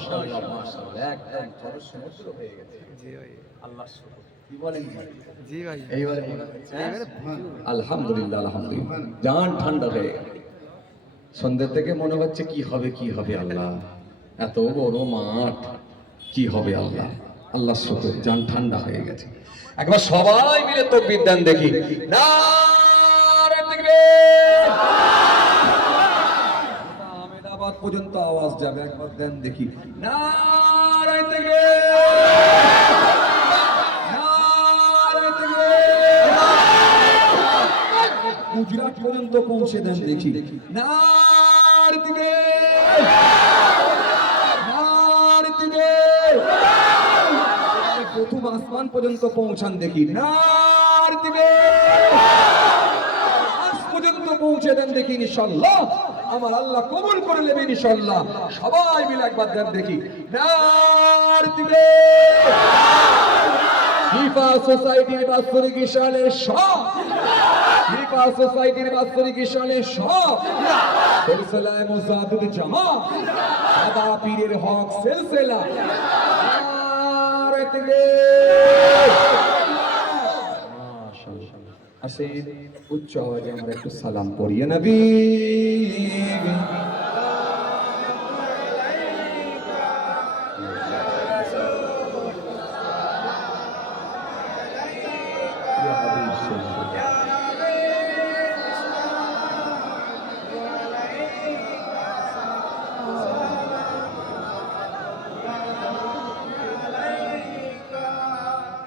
মাশাআল্লাহ একদম খরচ সমুদ্র হয়ে গেছে। জি ভাই। আল্লাহ শুকর। কি বলেন জি ভাই। এইবারে হচ্ছে? আলহামদুলিল্লাহ আলহামদুলিল্লাহ। জান ঠান্ডা গেল সন্ধ্যে থেকে মনে হচ্ছে কি হবে কি হবে আল্লাহ? এত বড় মাঠ কি হবে আল্লাহ? আল্লাহ শুকর জান ঠান্ডা হয়ে গেছে। একবার সবাই মিলে তকবীর দেন দেখি। নারে পর্যন্ত আওয়াজ যাবে, একবার দেন দেখি। তাকবীর! গুজরাট পর্যন্ত পৌঁছে দেন দেখি। দিবে প্রথম আসমান পর্যন্ত পৌঁছান দেখি। পর্যন্ত পৌঁছে দেন দেখি, ইনশাল্লাহ। আমার আল্লাহ কবুল করে নেবেন ইনশাল্লাহ সবাই মিলে একবার দেন দেখি। হিফা সোসাইটির বাৎসরিক সালে সব। হিফা সোসাইটির বাৎসরিক সালে সব। সিলসিলায় মুসাদুদ জামা সাদা পীরের হক সিলসিলা। আসেন উচ্চ আওয়াজে আমরা একটু সালাম পড়িয়ে নবী।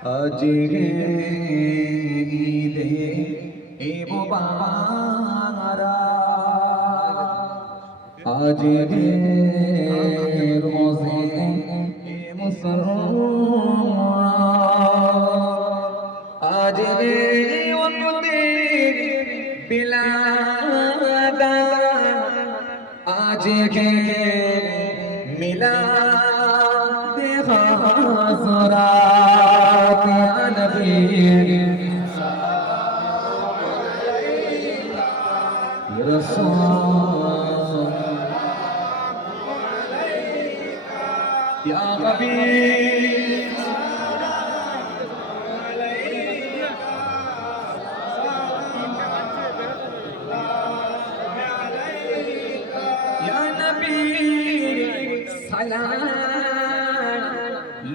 আজ রে ঈদে এ মোবারক। আজ রে রোজে এ মুসলমান। আজ রে উম্মতের বিলাদা আজ কে মিলাদ হাজরাত হাবিব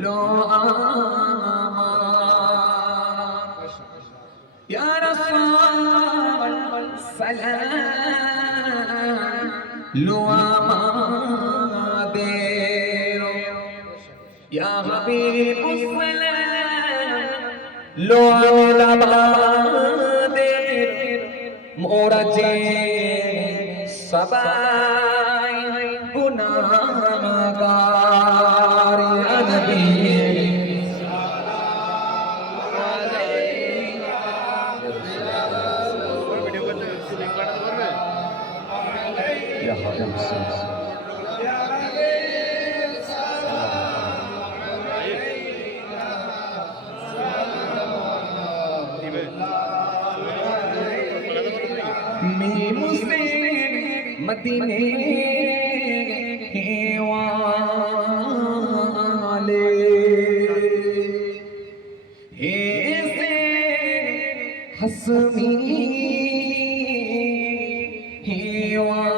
লো আমার ইয়া রাসূল সালাম লো আমাদের ইয়া হাবিব সালাম লো আমাদের মোরা যে সবাই গুনাহগার ইয়া নবী ইয়া হাবিব সাল্লাল্লাহু मदीने के वाले हे से हसमी हे वाले